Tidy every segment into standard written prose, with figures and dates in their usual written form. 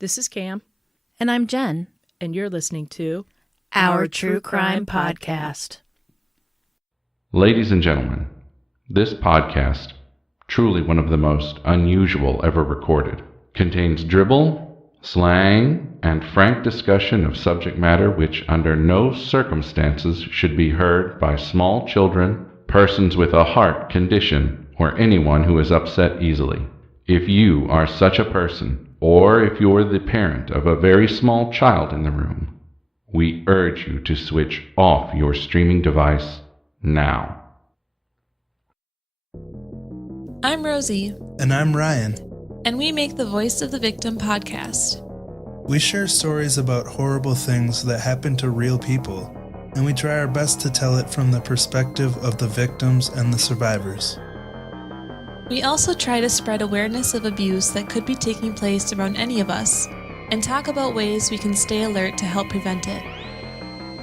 This is Cam. And I'm Jen. And you're listening to Our True Crime Podcast. Ladies and gentlemen, this podcast, truly one of the most unusual ever recorded, contains dribble, slang, and frank discussion of subject matter which under no circumstances should be heard by small children, persons with a heart condition, or anyone who is upset easily. If you are such a person, or if you're the parent of a very small child in the room, we urge you to switch off your streaming device now. I'm Rosie. And I'm Ryan. And we make the Voice of the Victim podcast. We share stories about horrible things that happen to real people, and we try our best to tell it from the perspective of the victims and the survivors. We also try to spread awareness of abuse that could be taking place around any of us, and talk about ways we can stay alert to help prevent it.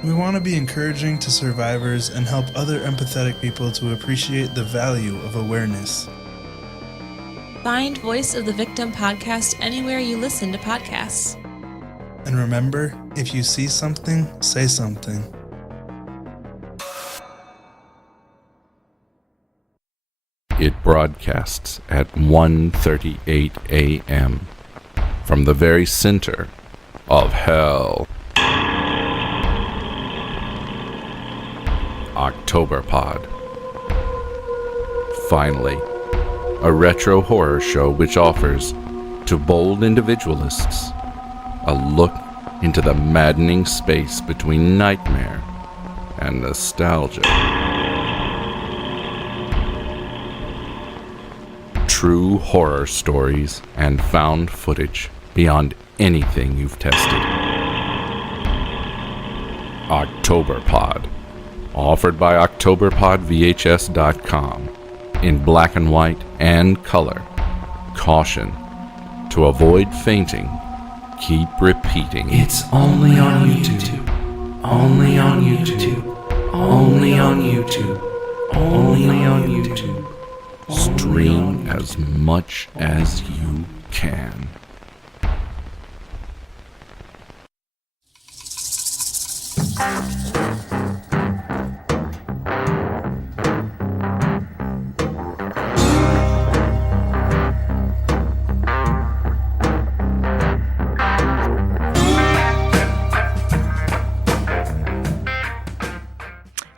We want to be encouraging to survivors and help other empathetic people to appreciate the value of awareness. Find Voice of the Victim podcast anywhere you listen to podcasts. And remember, if you see something, say something. It broadcasts at 1:38 a.m. from the very center of hell. Octoberpod. Finally, a retro horror show which offers to bold individualists a look into the maddening space between nightmare and nostalgia. True horror stories and found footage beyond anything you've tested. Octoberpod, offered by OctoberpodVHS.com in black and white and color. Caution: to avoid fainting, keep repeating. It's only on YouTube. Only on YouTube. Only on YouTube. Only on YouTube. Stream as much as you can.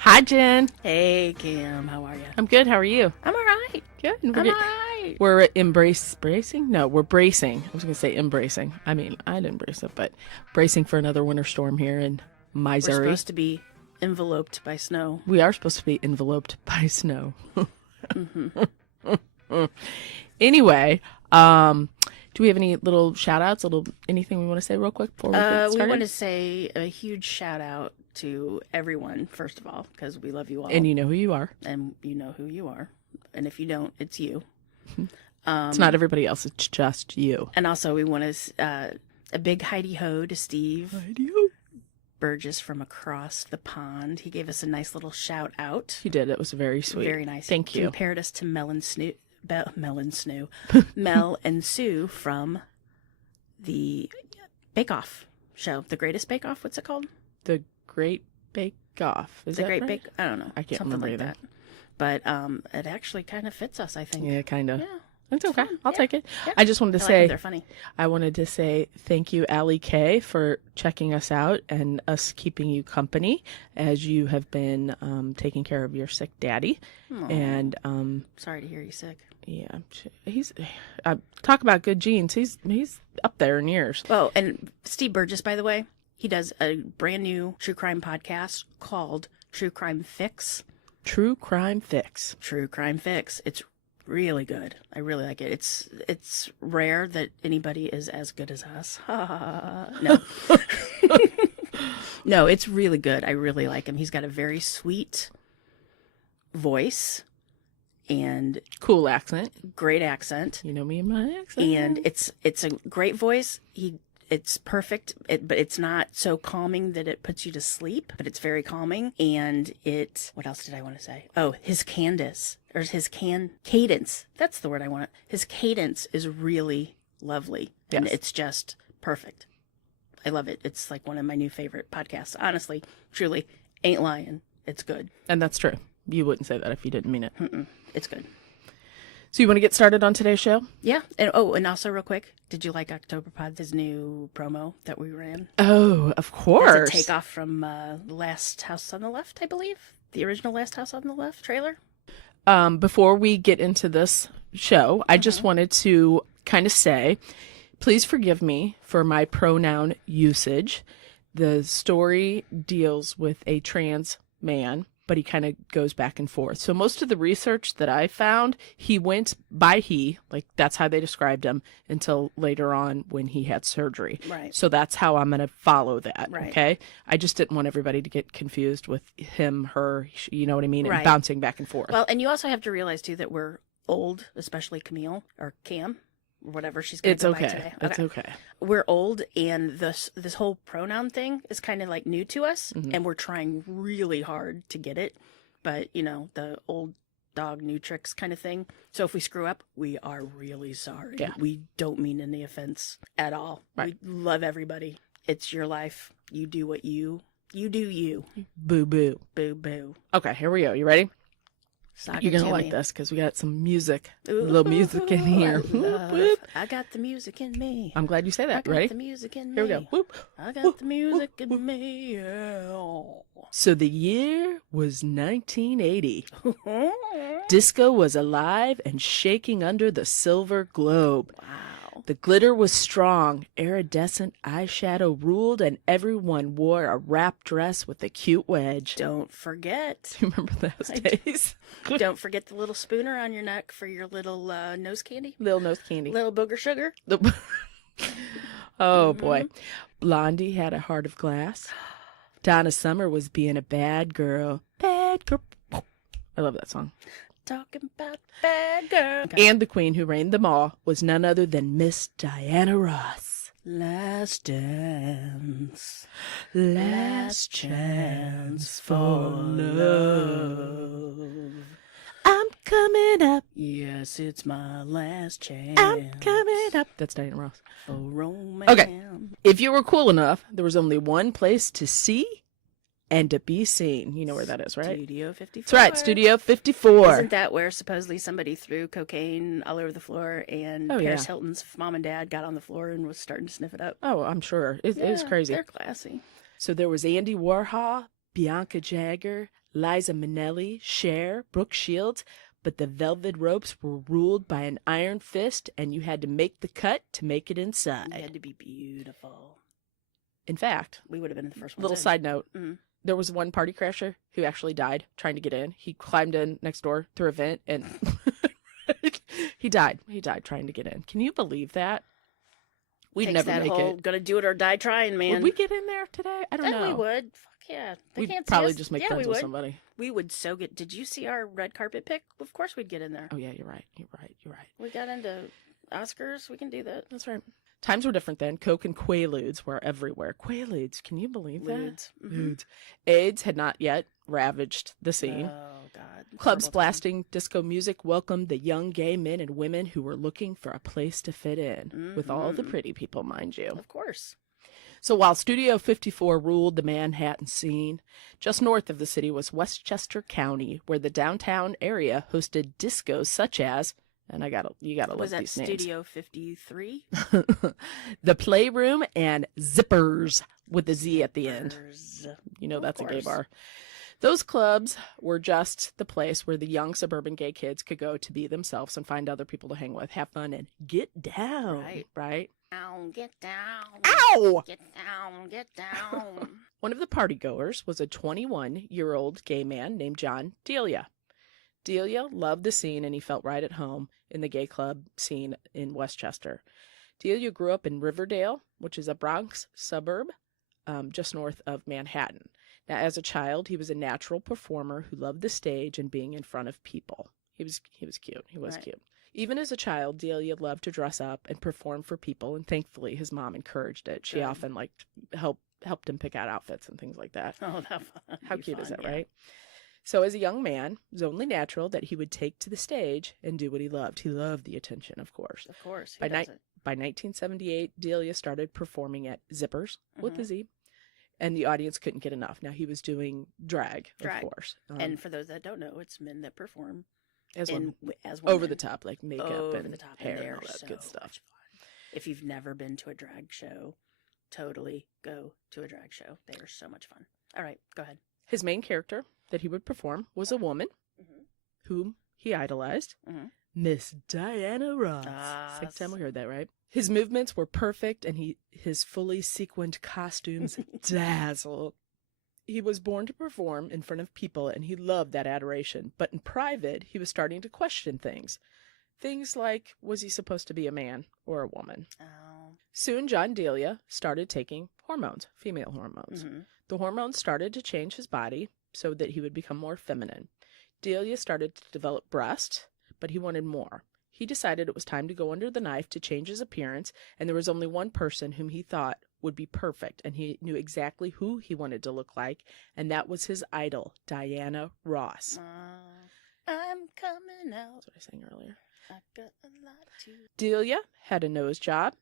Hi, Jen. Hey, Cam. How are you? I'm good. How are you? I'm all right. Good. I'm all right. We're bracing? No, we're bracing. I was going to say embracing. I mean, I'd embrace it, but bracing for another winter storm here in Missouri. We're supposed to be enveloped by snow. We are supposed to be enveloped by snow. Mm-hmm. Anyway, do we have any little shout-outs, anything we want to say real quick before we get started? We want to say a huge shout-out to everyone, first of all, because we love you all. And you know who you are. And you know who you are. And if you don't, it's you. It's not everybody else. It's just you. And also we want to, a big Heidi-ho to Steve Heidi-ho. Burgess from across the pond. He gave us a nice little shout-out. He did. It was very sweet. Very nice. Thank you. Compared us to Mel and Sue from the Bake Off show. The Greatest Bake Off? What's it called? The Great Bake Off. Is the that Great right? Bake. I don't know. I can't something remember like either. that. But it actually kind of fits us, I think. Yeah, kind of. Yeah. It's okay. Fun. I'll Yeah. take it. Yeah. I just wanted to I like say them. They're funny. I wanted to say thank you, Allie K, for checking us out and us keeping you company as you have been taking care of your sick daddy. Aw. And Sorry to hear you sick. yeah, he's talk about good genes. He's up there in years. Oh, and Steve Burgess, by the way, he does a brand new true crime podcast called True Crime Fix. True Crime Fix. True Crime Fix. It's really good. I really like it. It's rare that anybody is as good as us. No. No, it's really good. I really like him. He's got a very sweet voice and Cool accent. great accent. You know me and my accent. And it's a great voice. It's perfect, but it's not so calming that it puts you to sleep, but it's very calming. And what else did I want to say? Oh, his cadence. That's the word I want. His cadence is really lovely. And Yes. it's just Perfect. I love it. It's like one of my new favorite podcasts. Honestly, truly, ain't lying. It's good. And that's true. You wouldn't say that if you didn't mean it. It's good. So you want to get started on today's show? Yeah. And also real quick, did you like OctoberPod, his new promo that we ran? Oh, of course. It's a takeoff from Last House on the Left, I believe. The original Last House on the Left trailer. Before we get into this show, I just wanted to kind of say, please forgive me for my pronoun usage. The story deals with a trans man, but he kind of goes back and forth. So most of the research that I found, he went by he, like that's how they described him, until later on when he had surgery. Right. So that's how I'm going to follow that, Right. okay? I just didn't want everybody to get confused with him, her, you know what I mean, and Right. bouncing back and forth. Well, and you also have to realize, too, that we're old, especially Camille, or Cam, or whatever she's going It's to go by okay. today. It's okay. We're old, and this whole pronoun thing is kind of like new to us, and we're trying really hard to get it. But, you know, the old dog, new tricks kind of thing. So if we screw up, we are really sorry. Yeah. We don't mean any offense at all. Right. We love everybody. It's your life. You do what you do you. Boo boo. Boo boo. Okay, here we go. You ready? Sock You're it going to to like me. this because we got some music. A Ooh, little music in here. I love- Whoop, whoop. I got the music in me. I'm glad you say I that. got Ready? the music in me. Here we go. Whoop. I got the music in me. So the year was 1980. Disco was alive and shaking under the silver globe. Wow. The glitter was strong, iridescent eyeshadow ruled, and everyone wore a wrap dress with a cute wedge. Don't forget. Do you remember those days? Don't forget the little spooner on your neck for your little nose candy. Little nose candy. Little booger sugar. Oh, boy. Blondie had a heart of glass. Donna Summer was being a bad girl. Bad girl. I love that song. Talking about bad girl. And the queen who reigned them all was none other than Miss Diana Ross. Last dance. Last chance for love. I'm coming up. Yes, it's my last chance. I'm coming up. That's Diana Ross. For romance. Okay. If you were cool enough, there was only one place to see and to be seen. You know where that is, right? Studio 54. That's right, Studio 54. Isn't that where supposedly somebody threw cocaine all over the floor and Oh, Paris yeah. Hilton's mom and dad got on the floor and was starting to sniff it up? Oh, I'm sure. It was Yeah, crazy. They're classy. So there was Andy Warhol, Bianca Jagger, Liza Minnelli, Cher, Brooke Shields, but the velvet ropes were ruled by an iron fist, and you had to make the cut to make it inside. It had to be beautiful. In fact, We would have been the first one. little side note, Mhm. there was one party crasher who actually died trying to get in. He climbed in next door through a vent, and he died. He died trying to get in. Can you believe that? We'd never make it. Gonna do it or die trying, man. Would we get in there today? I don't Then know. we would. Fuck yeah. They We'd can't see probably us. just make Yeah, friends we with would. somebody. We would so get. Did you see our red carpet pick? Of course we'd get in there. Oh, yeah, you're right. You're right. You're right. We got into Oscars. We can do that. That's right. Times were different then. Coke and Quaaludes were everywhere. Quaaludes, can you believe that? Lewds. Mhm. Lewds. AIDS had not yet ravaged the scene. Oh God. Clubs Horrible blasting disco music welcomed the young gay men and women who were looking for a place to fit in, with all the pretty people, mind you. time. Of course. So while Studio 54 ruled the Manhattan scene, just north of the city was Westchester County, where the downtown area hosted discos such as, and you gotta Was love that these names. Studio 53? The Playroom and Zippers with the Z at the end. You know Of that's a gay course. bar. Those clubs were just the place where the young suburban gay kids could go to be themselves and find other people to hang with, have fun, and get down. Right? Down, get down. Ow! Get down, get down. One of the partygoers was a 21-year-old gay man named John Delia. Delia loved the scene, and he felt right at home in the gay club scene in Westchester. Delia grew up in Riverdale, which is a Bronx suburb just north of Manhattan. Now, as a child, he was a natural performer who loved the stage and being in front of people. He was cute. He was Right. cute. Even as a child, Delia loved to dress up and perform for people, and thankfully his mom encouraged it. She Good. often helped him pick out outfits and things like that. Oh, How cute is that, right? So as a young man, it was only natural that he would take to the stage and do what he loved. He loved the attention, of course. Of course. By by 1978, Delia started performing at Zippers with a Z, and the audience couldn't get enough. Now, he was doing drag. Of course. And for those that don't know, it's men that perform as women. over the top, like makeup over and the top, hair and and all they're that so good stuff. much fun. If you've never been to a drag show, totally go to a drag show. They are so much fun. All right, go ahead. His main character that he would perform was a woman whom he idolized, Miss Diana Ross. Second time we heard that, right? His movements were perfect, and his fully sequined costumes dazzled. He was born to perform in front of people, and he loved that adoration. But in private, he was starting to question things. Things like, was he supposed to be a man or a woman? Oh. Soon, John Delia started taking hormones, female hormones. The hormones started to change his body so that he would become more feminine. Delia started to develop breasts, but he wanted more. He decided it was time to go under the knife to change his appearance, and there was only one person whom he thought would be perfect, and he knew exactly who he wanted to look like, and that was his idol, Diana Ross. I'm coming out. That's what I sang earlier. I got a lot to... Delia had a nose job,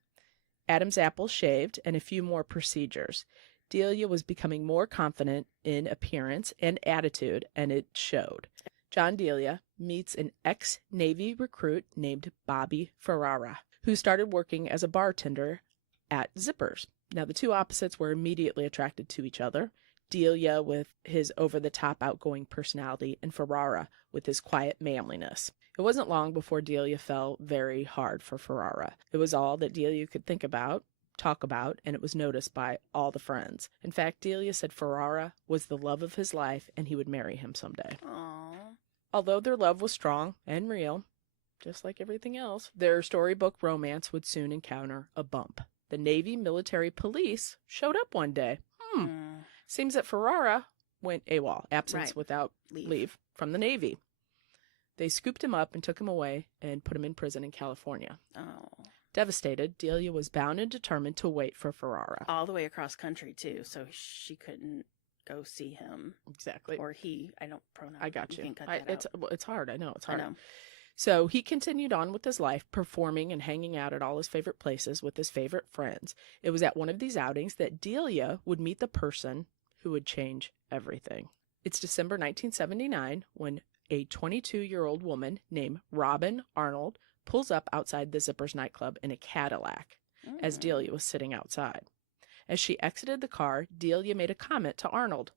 Adam's apple shaved, and a few more procedures. Delia was becoming more confident in appearance and attitude, and it showed. John Delia meets an ex-Navy recruit named Bobby Ferrara, who started working as a bartender at Zippers. Now, the two opposites were immediately attracted to each other. Delia with his over-the-top outgoing personality, and Ferrara with his quiet manliness. It wasn't long before Delia fell very hard for Ferrara. It was all that Delia could think about, talk about, and it was noticed by all the friends. In fact, Delia said Ferrara was the love of his life, and he would marry him someday. Aww. Although their love was strong and real, just like everything else, their storybook romance would soon encounter a bump. The Navy military police showed up one day. Seems that Ferrara went AWOL, absence without leave from the Navy. They scooped him up and took him away and put him in prison in California. Oh. Devastated, Delia was bound and determined to wait for Ferrara. All the way across country, too, so she couldn't go see him. Exactly. Or he. I don't pronoun. I got you. Can cut that out. It's hard. I know. It's hard. I know. So he continued on with his life, performing and hanging out at all his favorite places with his favorite friends. It was at one of these outings that Delia would meet the person who would change everything. It's December 1979 when a 22-year-old woman named Robin Arnold pulls up outside the Zippers nightclub in a Cadillac as Delia was sitting outside. As she exited the car, Delia made a comment to Arnold.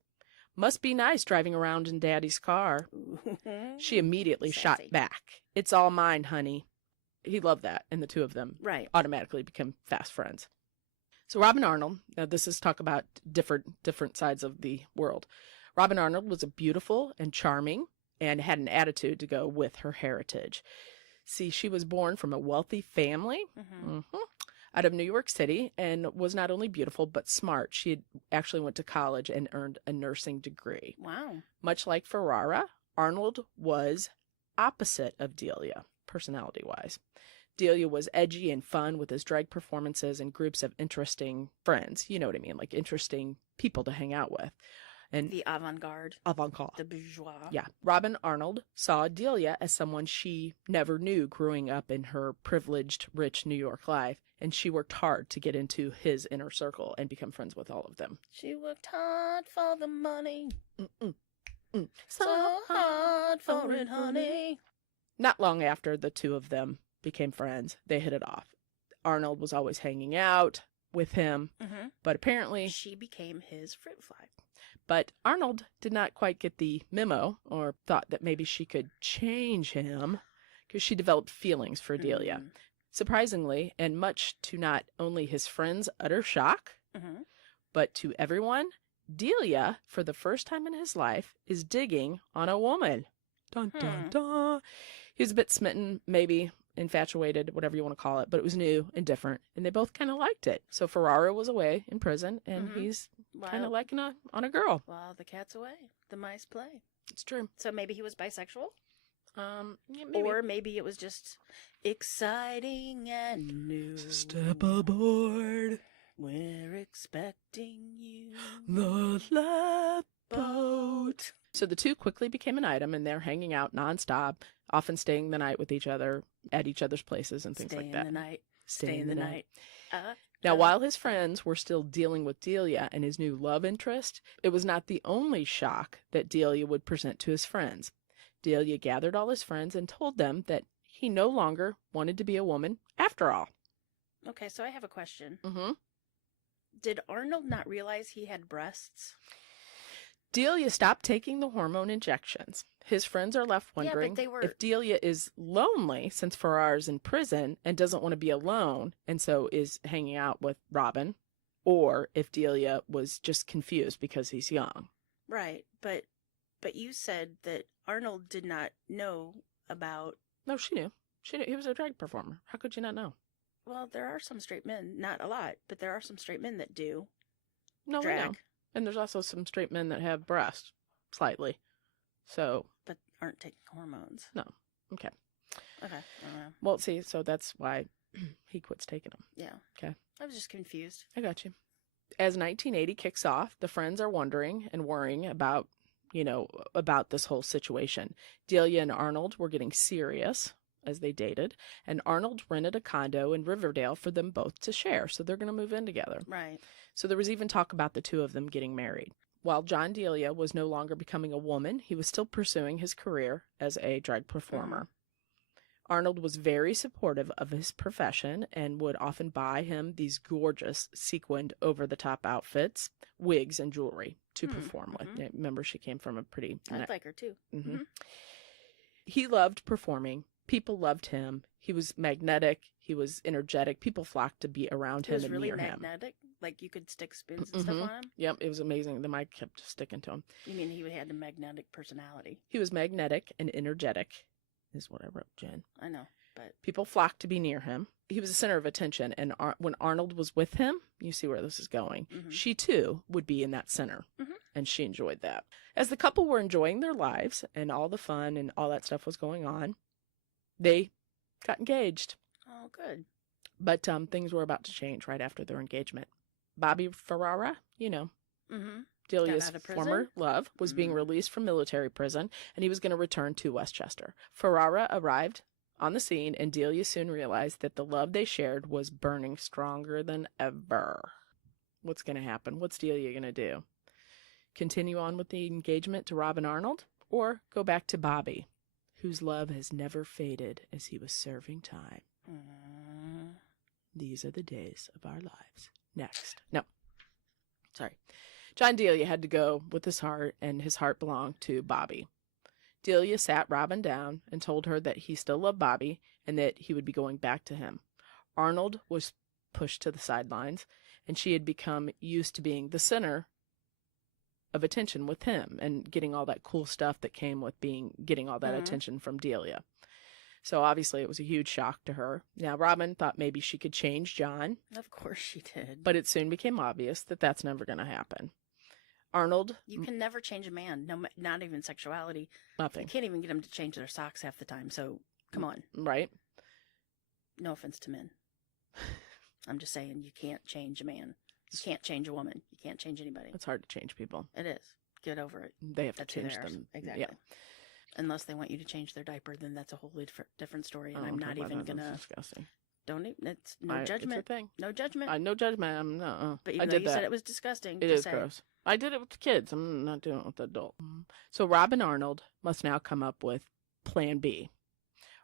"Must be nice driving around in Daddy's car." She immediately shot back. "It's all mine, honey." He loved that, and the two of them automatically became fast friends. So Robin Arnold, now this is talk about different sides of the world. Robin Arnold was a beautiful and charming and had an attitude to go with her heritage. See, she was born from a wealthy family out of New York City and was not only beautiful but smart. She had actually went to college and earned a nursing degree. Wow. Much like Ferrara, Arnold was opposite of Delia, personality-wise. Delia was edgy and fun with his drag performances and groups of interesting friends. You know what I mean? Like interesting people to hang out with. And the avant-garde. Avant-garde. The bourgeois. Yeah. Robin Arnold saw Delia as someone she never knew growing up in her privileged, rich New York life, and she worked hard to get into his inner circle and become friends with all of them. She worked hard for the money. So hard for it, honey. Not long after the two of them became friends, they hit it off. Arnold was always hanging out with him, but apparently she became his fruit fly. But Arnold did not quite get the memo, or thought that maybe she could change him, because she developed feelings for Delia. Surprisingly, and much to not only his friends' utter shock, but to everyone, Delia, for the first time in his life, is digging on a woman. Dun, dun, dun. He was a bit smitten, maybe infatuated, whatever you want to call it, but it was new and different, and they both kind of liked it. So Ferrara was away in prison, and he's kind of liking on a girl. While the cat's away, the mice play. It's true. So maybe he was bisexual? Yeah, maybe. Or maybe it was just exciting and new. Step aboard. We're expecting you. The love boat. So the two quickly became an item, and they're hanging out nonstop, often staying the night with each other at each other's places and things like that. staying the night. Uh, Now, while his friends were still dealing with Delia and his new love interest, it was not the only shock that Delia would present to his friends. Delia gathered all his friends and told them that he no longer wanted to be a woman after all. Okay, so I have a question. Mm-hmm. Did Arnold not realize he had breasts? Delia stopped taking the hormone injections. His friends are left wondering they were- if Delia is lonely since Farrar's in prison and doesn't want to be alone and so is hanging out with Robin, or if Delia was just confused because he's young. Right, but you said that Arnold did not know about... No, she knew. She knew. He was a drag performer. How could you not know? Well, there are some straight men, not a lot, but there are some straight men that do No, we drag, know. And there's also some straight men that have breasts, slightly. So, but aren't taking hormones. no. Okay. Okay, I don't know. Well, see, so that's why he quits taking them. Yeah. Okay. I was just confused. I got you. As 1980 kicks off, the friends are wondering and worrying about, about this whole situation. Delia and Arnold were getting serious as they dated, and Arnold rented a condo in Riverdale for them both to share, so they're going to move in together. Right. So there was even talk about the two of them getting married. While John Delia was no longer becoming a woman, he was still pursuing his career as a drag performer. Arnold was very supportive of his profession and would often buy him these gorgeous sequined over-the-top outfits, wigs, and jewelry to perform with. Yeah, remember, she came from a pretty... I'd like her too. Mm-hmm. He loved performing. People loved him. He was magnetic. He was energetic. People flocked to be around He him was and really near him. magnetic. Like you could stick spins and stuff on him. Yep, it was amazing. The mic kept sticking to him. You mean he had a magnetic personality? He was magnetic and energetic, is what I wrote, Jen. I know, but People flocked to be near him. He was the center of attention, and when Arnold was with him, you see where this is going, she too would be in that center, and she enjoyed that. As the couple were enjoying their lives and all the fun and all that stuff was going on, they got engaged. oh, good. But things were about to change right after their engagement. Bobby Ferrara, Mm-hmm. Delia's Got out of prison? former love, was being released from military prison, and he was going to return to Westchester. Ferrara arrived on the scene, and Delia soon realized that the love they shared was burning stronger than ever. What's going to happen? What's Delia going to do? Continue on with the engagement to Robin Arnold, or go back to Bobby, whose love has never faded as he was serving time? These are the days of our lives. Next. No. Sorry. John Delia had to go with his heart, and his heart belonged to Bobby. Delia sat Robin down and told her that he still loved Bobby and that he would be going back to him. Arnold was pushed to the sidelines, and she had become used to being the center of attention with him and getting all that cool stuff that came with getting all that attention from Delia. So obviously it was a huge shock to her. Now Robin thought maybe she could change John, Of course she did. but it soon became obvious that that's never going to happen. Arnold, You can never change a man, not even sexuality. You nothing, can't even get them to change their socks half the time. So come on. right? No offense to men. I'm just saying you can't change a man. You can't change a woman. You can't change anybody. It's hard to change people. It is. Get over it. They have That's to who change they are. them. Exactly. Yeah. Unless they want you to change their diaper, then that's a wholly different story. And Oh, I'm don't not talk about even that. gonna. That's disgusting. Don't even. It's no It's judgment. a thing. No judgment. No judgment. I'm not. But I even though did you that. said it was disgusting. It just is say. gross. I did it with the kids. I'm not doing it with the adult. So Robin Arnold must now come up with Plan B.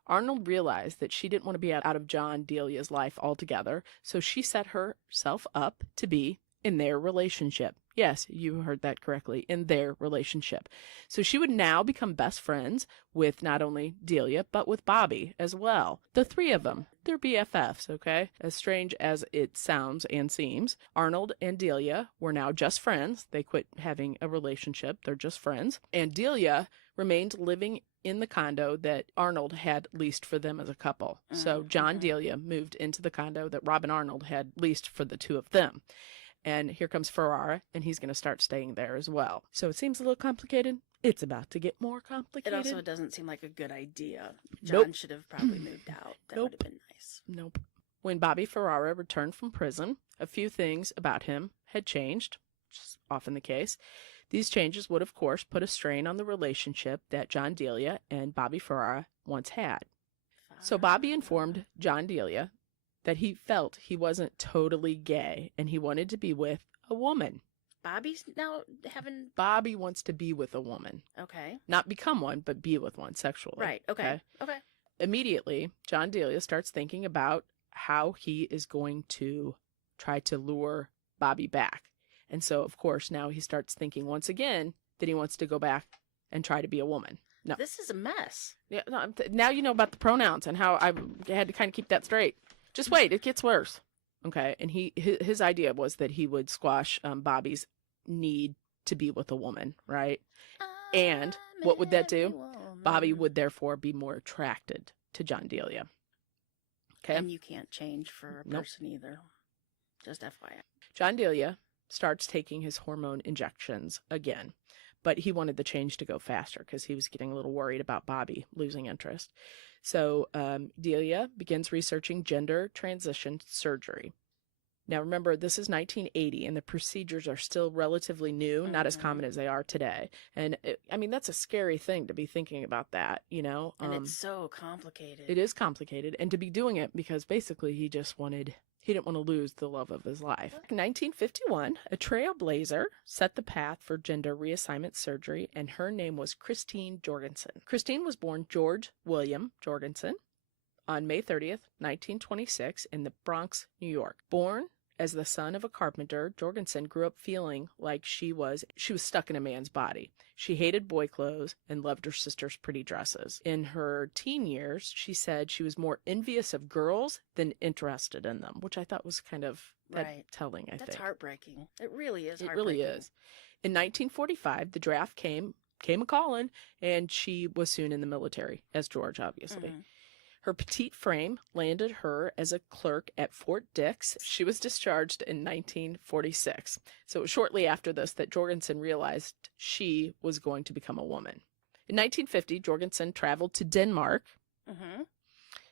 Arnold realized that she didn't want to be out of John Delia's life altogether, so she set herself up to be in their relationship. Yes, you heard that correctly, in their relationship. So she would now become best friends with not only Delia, but with Bobby as well. The three of them, they're BFFs, okay? As strange as it sounds and seems, Arnold and Delia were now just friends. They quit having a relationship. They're just friends. And Delia remained living in the condo that Arnold had leased for them as a couple. So John Delia moved into the condo that Robin Arnold had leased for the two of them. And here comes Ferrara, and he's going to start staying there as well. So it seems a little complicated. It's about to get more It complicated. also doesn't seem like a good idea. John should have probably moved out. That would have been nice. Nope. When Bobby Ferrara returned from prison, a few things about him had changed, which is often the case. These changes would, of course, put a strain on the relationship that John Delia and Bobby Ferrara once had. So Bobby informed John Delia that he felt he wasn't totally gay and he wanted to be with a woman. Bobby's now having... Bobby wants to be with a woman. Okay. Not become one, but be with one sexually. Right. Okay. Okay. Immediately, John Delia starts thinking about how he is going to try to lure Bobby back. And so, of course, now he starts thinking once again that he wants to go back and try to be a woman. No. This is a mess. Yeah, no, now you know about the pronouns and how I had to kind of keep that straight. Just wait, it gets worse. Okay, and his idea was that he would squash Bobby's need to be with a woman, right? And what would that do? Bobby would therefore be more attracted to John Delia. Okay, and you can't change for a person either. Just FYI. John Delia starts taking his hormone injections again, but he wanted the change to go faster because he was getting a little worried about Bobby losing interest. So Delia begins researching gender transition surgery. Now, remember, this is 1980, and the procedures are still relatively new, not as common as they are today. And, that's a scary thing to be thinking about that, you know? And it's so complicated. It is complicated, and to be doing it because basically he didn't want to lose the love of his life. In 1951, a trailblazer set the path for gender reassignment surgery, and her name was Christine Jorgensen. Christine was born George William Jorgensen on May 30th, 1926, in the Bronx, New York. Born as the son of a carpenter, Jorgensen grew up feeling like she was stuck in a man's body. She hated boy clothes and loved her sister's pretty dresses. In her teen years, she said she was more envious of girls than interested in them, which I thought was kind of telling, I think. That's heartbreaking. It really is heartbreaking. It really is. In 1945, the draft came a-calling, and she was soon in the military, as George, obviously. Mm-hmm. Her petite frame landed her as a clerk at Fort Dix. She was discharged in 1946. So it was shortly after this that Jorgensen realized she was going to become a woman. In 1950, Jorgensen traveled to Denmark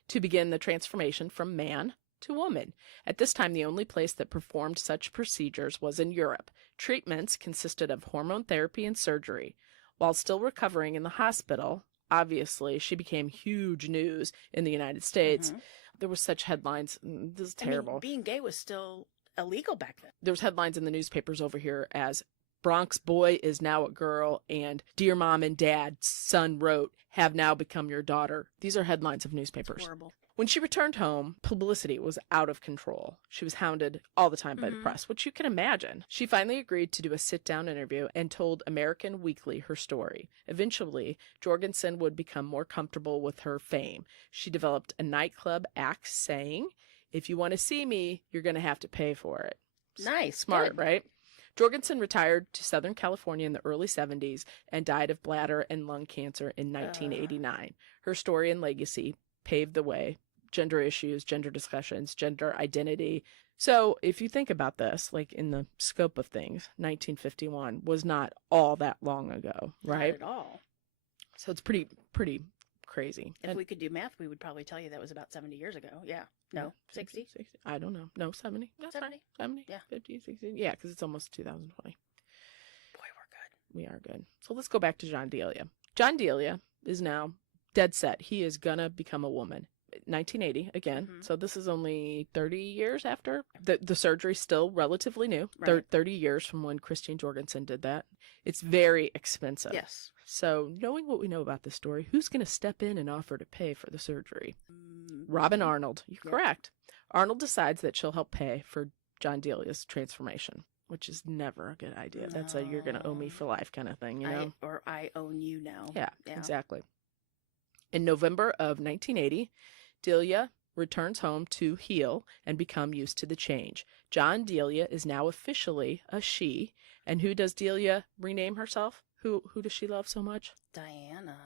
to begin the transformation from man to woman. At this time, the only place that performed such procedures was in Europe. Treatments consisted of hormone therapy and surgery. While still recovering in the hospital, obviously, she became huge news in the United States. There was such headlines. This is terrible. Being gay was still illegal back then. There was headlines in the newspapers over here as Bronx boy is now a girl, and dear mom and dad, son wrote, have now become your daughter. These are headlines of newspapers. It's horrible. When she returned home, publicity was out of control. She was hounded all the time by the press, which you can imagine. She finally agreed to do a sit-down interview and told American Weekly her story. Eventually, Jorgensen would become more comfortable with her fame. She developed a nightclub act saying, if you want to see me, you're going to have to pay for it. Nice. Smart, good. Right? Jorgensen retired to Southern California in the early 70s and died of bladder and lung cancer in 1989. Her story and legacy paved the way. Gender issues, gender discussions, gender identity. So if you think about this, like in the scope of things, 1951 was not all that long ago, right? Not at all. So it's pretty crazy. If we could do math, we would probably tell you that was about 70 years ago. Yeah. No, 60? 60. I don't know. No, 70. That's 70? Fine. 70. Yeah. 50, 60. Yeah, because it's almost 2020. Boy, we're good. We are good. So let's go back to John Delia. John Delia is now dead set. He is going to become a woman. 1980 again. So this is only 30 years after the surgery's still relatively new. Right. 30 years from when Christine Jorgensen did that. It's very expensive. Yes. So knowing what we know about this story, who's going to step in and offer to pay for the surgery? Robin Arnold. You're correct. Arnold decides that she'll help pay for John Delia's transformation, which is never a good idea. No. That's a you're going to owe me for life kind of thing, you know? I own you now. Yeah, exactly. In November of 1980, Delia returns home to heal and become used to the change. John Delia is now officially a she. And who does Delia rename herself? Who does she love so much? Diana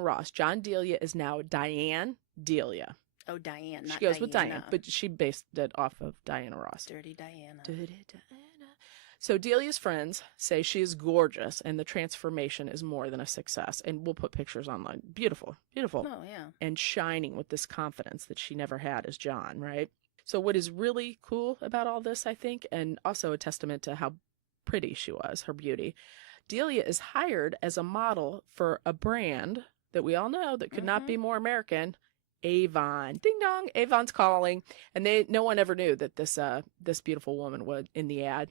Ross. John Delia is now Diane Delia. Oh, Diane. She goes with Diane, but she based it off of Diana Ross. Dirty Diana. Dirty Diana. So Delia's friends say she is gorgeous and the transformation is more than a success. And we'll put pictures online. Beautiful. Oh, yeah. And shining with this confidence that she never had as John, right? So what is really cool about all this, I think, and also a testament to how pretty she was, her beauty, Delia is hired as a model for a brand that we all know that could not be more American, Avon. Ding dong, Avon's calling. And no one ever knew that this beautiful woman would, in the ad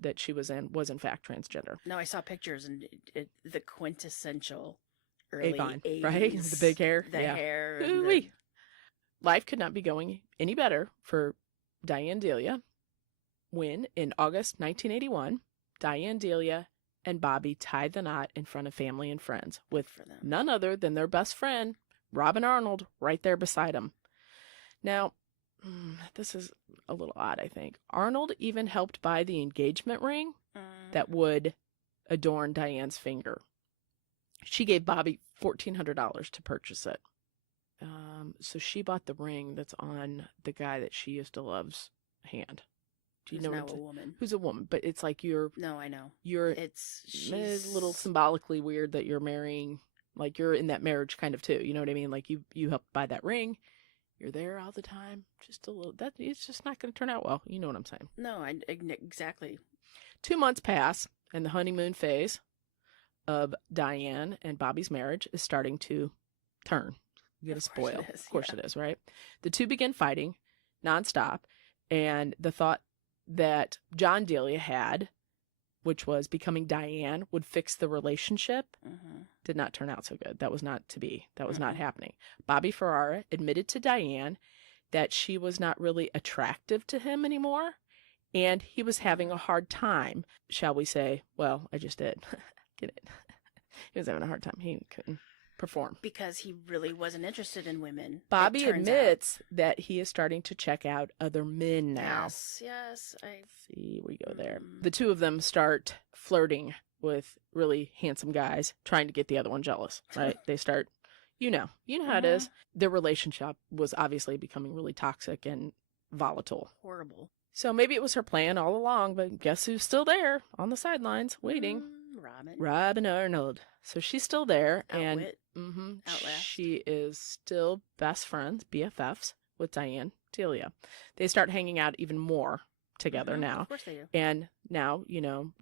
that she was in fact transgender. No, I saw pictures and the quintessential early Avon, 80s, right? The big hair. the yeah. hair. And Ooh-wee. Life could not be going any better for Diane Delia when, in August 1981, Diane Delia and Bobby tied the knot in front of family and friends with for them. none other than their best friend, Robin Arnold, right there beside them. Now, this is a little odd, I think. Arnold even helped buy the engagement ring that would adorn Diane's finger. She gave Bobby $1,400 to purchase it. So she bought the ring that's on the guy that she used to love's hand. Do you Who's know now what a woman? Who's a woman? But it's like No, I know. it's a little symbolically weird that you're marrying, like you're in that marriage kind of too. You know what I mean? Like you helped buy that ring. You're there all the time. Just a little. That it's just not going to turn out well. You know what I'm saying? No, exactly. 2 months pass, and the honeymoon phase of Diane and Bobby's marriage is starting to turn. Get a spoil. Of course it is, right? The two begin fighting nonstop, and the thought that John Delia had, which was becoming Diane, would fix the relationship, did not turn out so good. That was not to be. That was not happening. Bobby Ferrara admitted to Diane that she was not really attractive to him anymore, and he was having a hard time, shall we say. Well, I just did. Get it? He was having a hard time. He couldn't perform. Because he really wasn't interested in women. Bobby admits that he is starting to check out other men now. Yes, I see. We go there. The two of them start flirting with really handsome guys, trying to get the other one jealous, right? They start, you know how it is. Their relationship was obviously becoming really toxic and volatile. Horrible. So maybe it was her plan all along, but guess who's still there on the sidelines waiting? Robin Arnold. So she's still there, Outwit. and Outlast. she is still best friends, BFFs, with Diane Delia. They start hanging out even more together now. Of course they do. And now,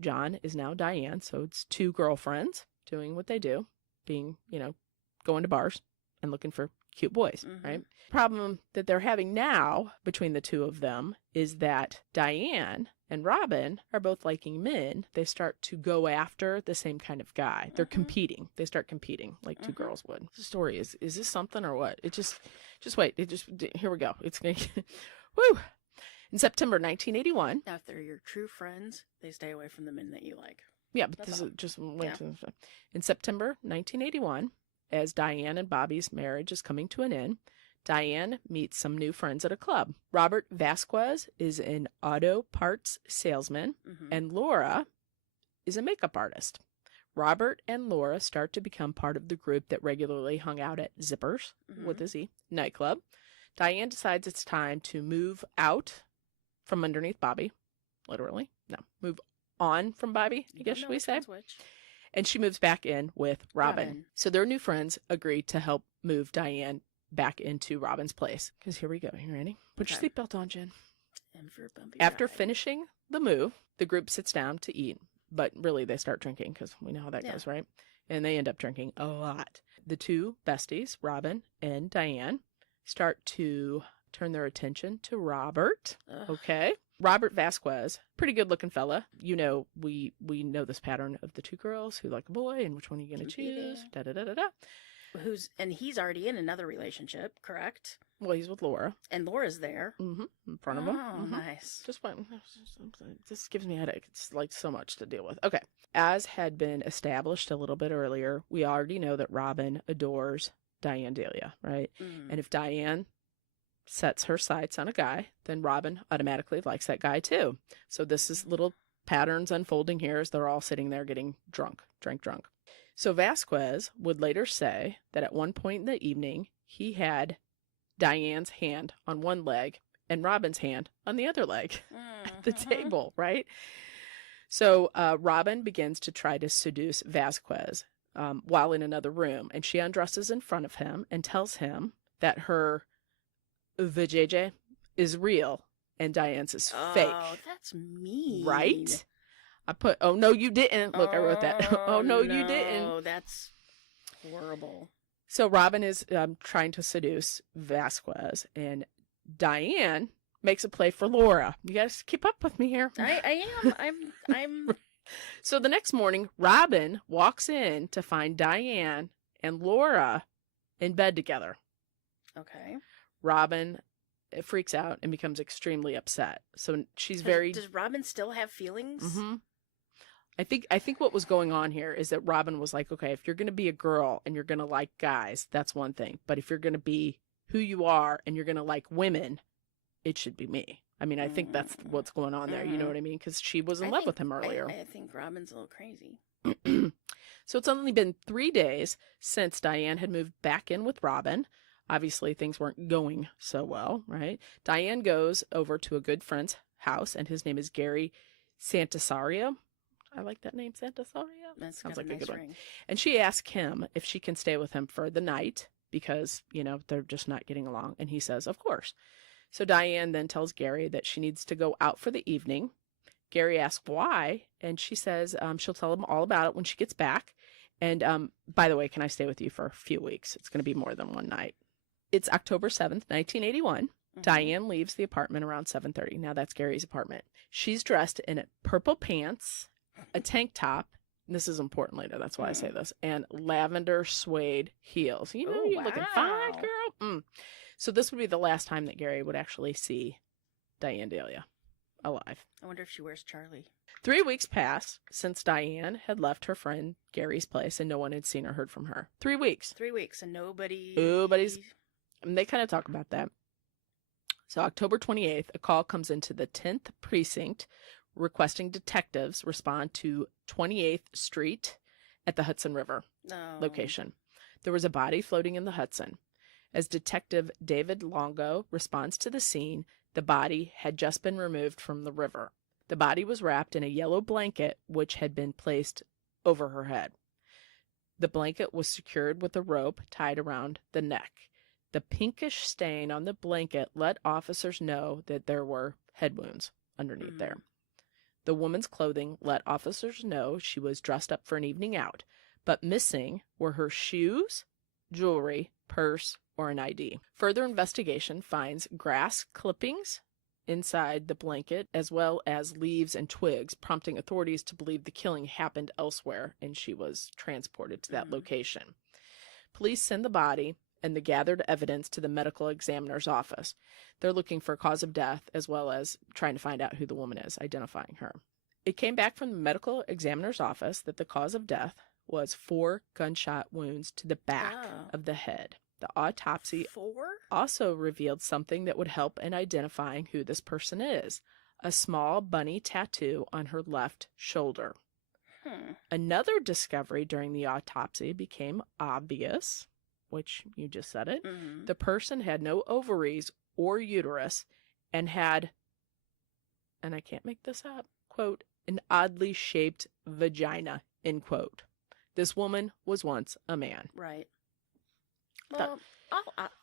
John is now Diane, so it's two girlfriends doing what they do, being, going to bars and looking for cute boys, right? Problem that they're having now between the two of them is that Diane and Robin are both liking men. They start to go after the same kind of guy. They're competing. They start competing like two girls would. The story is this something or what? It just wait. Here we go. It's going to, woo! In September 1981. Now, if they're your true friends, they stay away from the men that you like. Yeah, but this is just in September 1981, as Diane and Bobby's marriage is coming to an end, Diane meets some new friends at a club. Robert Vasquez is an auto parts salesman, and Laura is a makeup artist. Robert and Laura start to become part of the group that regularly hung out at Zippers, with a Z, nightclub. Diane decides it's time to move out from underneath Bobby. Literally. No, move on from Bobby, I guess we say. And she moves back in with Robin. So their new friends agree to help move Diane back into Robin's place. Because here we go. You ready? Put your seatbelt on, Jen. And for a bumpy After ride. finishing the move, the group sits down to eat. But really, they start drinking because we know how that goes, right? And they end up drinking a lot. The two besties, Robin and Diane, start to turn their attention to Robert. Okay. Robert Vasquez, pretty good looking fella. We know this pattern of the two girls who like a boy and which one are you going to choose? Da da da da da. And he's already in another relationship, correct? Well, he's with Laura. And Laura's there. In front of him. Oh, nice. This gives me a headache. It's like so much to deal with. Okay. As had been established a little bit earlier, we already know that Robin adores Diane Delia, right? And if Diane sets her sights on a guy, then Robin automatically likes that guy too. So this is little patterns unfolding here as they're all sitting there getting drunk. So Vasquez would later say that at one point in the evening, he had Diane's hand on one leg and Robin's hand on the other leg at the table, right? So Robin begins to try to seduce Vasquez while in another room, and she undresses in front of him and tells him that her vajayjay is real and Diane's is fake. Oh, that's mean. Right? oh, no, you didn't. Look, I wrote that. Oh, no, you didn't. Oh, that's horrible. So Robin is trying to seduce Vasquez, and Diane makes a play for Laura. You guys keep up with me here. I am. I'm. So the next morning, Robin walks in to find Diane and Laura in bed together. Okay. Robin freaks out and becomes extremely upset. So she's very... Does Robin still have feelings? Mm-hmm. I think what was going on here is that Robin was like, okay, if you're going to be a girl and you're going to like guys, that's one thing. But if you're going to be who you are and you're going to like women, it should be me. I mean, I think that's what's going on there. You know what I mean? Because she was in love with him earlier. I think Robin's a little crazy. So it's only been 3 days since Diane had moved back in with Robin. Obviously, things weren't going so well, right? Diane goes over to a good friend's house, and his name is Gary Santasario. I like that name, Santasario. That sounds like a nice good ring. one. And she asks him if she can stay with him for the night because, they're just not getting along. And he says, of course. So Diane then tells Gary that she needs to go out for the evening. Gary asks why, and she says she'll tell him all about it when she gets back. And by the way, can I stay with you for a few weeks? It's going to be more than one night. It's October 7th, 1981. Diane leaves the apartment around 7:30. Now that's Gary's apartment. She's dressed in purple pants, a tank top. This is important later. That's why I say this. And lavender suede heels. You're looking fine, girl. So this would be the last time that Gary would actually see Diane Delia alive. I wonder if she wears Charlie. 3 weeks pass since Diane had left her friend Gary's place and no one had seen or heard from her. 3 weeks. 3 weeks and nobody's. And they kind of talk about that. So October 28th, a call comes into the 10th precinct requesting detectives respond to 28th Street at the Hudson River location. There was a body floating in the Hudson. As Detective David Longo responds to the scene, the body had just been removed from the river. The body was wrapped in a yellow blanket which had been placed over her head. The blanket was secured with a rope tied around the neck. The pinkish stain on the blanket let officers know that there were head wounds underneath there. The woman's clothing let officers know she was dressed up for an evening out, but missing were her shoes, jewelry, purse, or an ID. Further investigation finds grass clippings inside the blanket, as well as leaves and twigs, prompting authorities to believe the killing happened elsewhere, and she was transported to that location. Police send the body and the gathered evidence to the medical examiner's office. They're looking for cause of death, as well as trying to find out who the woman is, identifying her. It came back from the medical examiner's office that the cause of death was 4 gunshot wounds to the back of the head. The autopsy also revealed something that would help in identifying who this person is: a small bunny tattoo on her left shoulder. Another discovery during the autopsy became obvious, which you just said it. The person had no ovaries or uterus and had, and I can't make this up, quote, an oddly shaped vagina, end quote. This woman was once a man. Right. Well,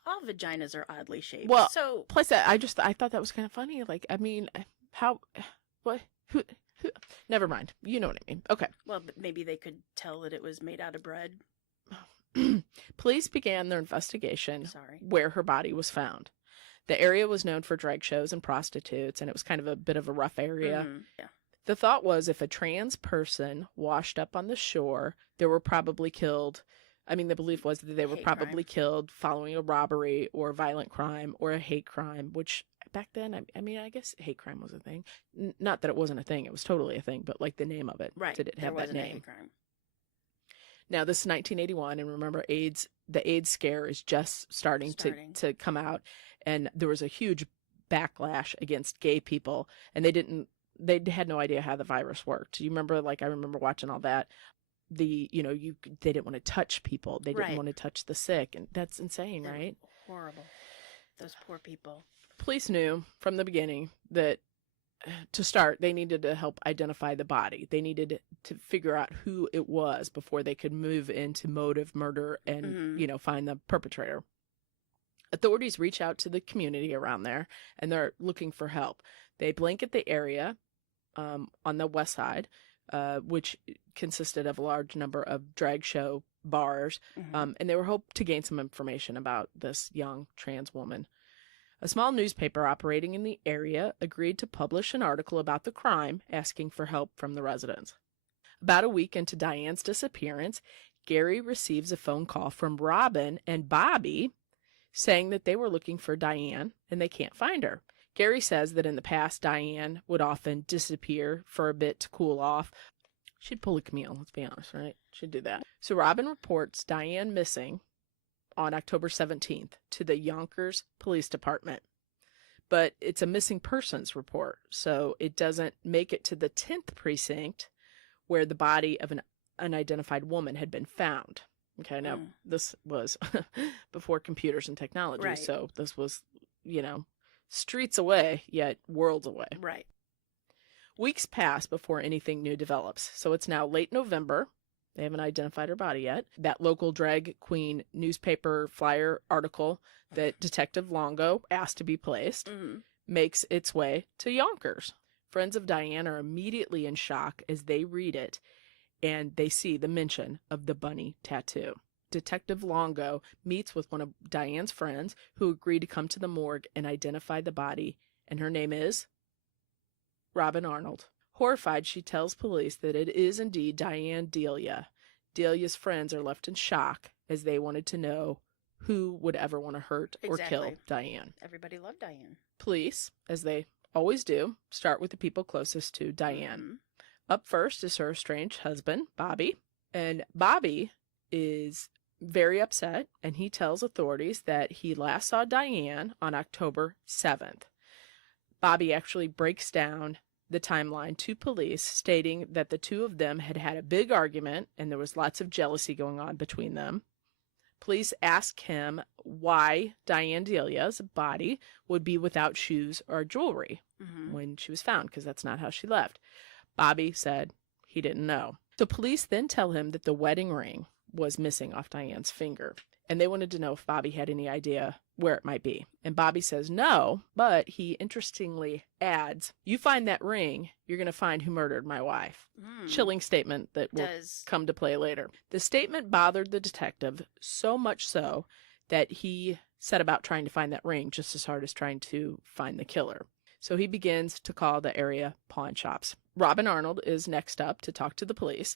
all vaginas are oddly shaped. Well, so plus that, I thought that was kind of funny. Like, I mean, who, never mind. You know what I mean. Okay. Well, but maybe they could tell that it was made out of bread. Police began their investigation where her body was found. The area was known for drag shows and prostitutes, and it was kind of a bit of a rough area. Yeah. The thought was if a trans person washed up on the shore, they were probably killed. I mean, the belief was that they were probably killed following a robbery or a violent crime or a hate crime, which back then, I mean, I guess hate crime was a thing. Not that it wasn't a thing. It was totally a thing, but like the name of it. Right. Did it have that name? Hate crime. Now, this is 1981, and remember, the AIDS scare is just starting. To come out, and there was a huge backlash against gay people, and they had no idea how the virus worked. You remember, I remember watching all that. They didn't want to touch people. They didn't want to touch the sick, and that's insane, right? Horrible. Those poor people. Police knew from the beginning that to start, they needed to help identify the body. They needed to figure out who it was before they could move into motive murder and, find the perpetrator. Authorities reach out to the community around there, and they're looking for help. They blanket the area on the west side, which consisted of a large number of drag show bars, and they were hoping to gain some information about this young trans woman. A small newspaper operating in the area agreed to publish an article about the crime, asking for help from the residents. About a week into Diane's disappearance, Gary receives a phone call from Robin and Bobby saying that they were looking for Diane and they can't find her. Gary says that in the past, Diane would often disappear for a bit to cool off. She'd pull a Camille, let's be honest, right? She'd do that. So Robin reports Diane missing on October 17th to the Yonkers Police Department. But it's a missing persons report, so it doesn't make it to the 10th precinct where the body of an unidentified woman had been found. Okay, now this was before computers and technology, Right. so this was, streets away, yet worlds away. Right. Weeks pass before anything new develops, so it's now late November. They haven't identified her body yet. That local drag queen newspaper flyer article that Detective Longo asked to be placed makes its way to Yonkers. Friends of Diane are immediately in shock as they read it, and they see the mention of the bunny tattoo. Detective Longo meets with one of Diane's friends who agreed to come to the morgue and identify the body, and her name is Robin Arnold. Horrified, she tells police that it is indeed Diane Delia. Delia's friends are left in shock as they wanted to know who would ever want to hurt or kill Exactly. Diane. Everybody loved Diane. Police, as they always do, start with the people closest to Diane. Up first is her estranged husband, Bobby. And Bobby is very upset, and he tells authorities that he last saw Diane on October 7th. Bobby actually breaks down the timeline to police, stating that the two of them had had a big argument and there was lots of jealousy going on between them. Police ask him why Diane Delia's body would be without shoes or jewelry when she was found, because that's not how she left. Bobby said he didn't know. So police then tell him that the wedding ring was missing off Diane's finger, and they wanted to know if Bobby had any idea where it might be. And Bobby says no, but he interestingly adds, "You find that ring, you're going to find who murdered my wife." Chilling statement that will come to play later. The statement bothered the detective so much so that he set about trying to find that ring just as hard as trying to find the killer. So he begins to call the area pawn shops. Robin Arnold is next up to talk to the police.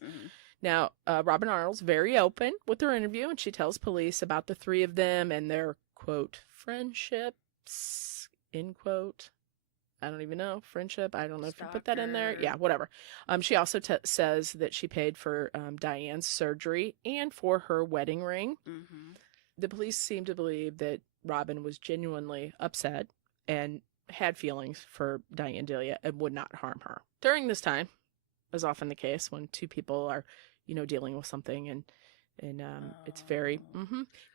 Now, Robin Arnold's very open with her interview, and she tells police about the three of them and their, quote, friendships, end quote. I don't even know. Friendship. I don't know if you put that in there. Stalker. Yeah, whatever. She also says that she paid for Diane's surgery and for her wedding ring. The police seem to believe that Robin was genuinely upset and had feelings for Diane Delia and would not harm her. During this time, as often the case when two people are, dealing with something and it's very,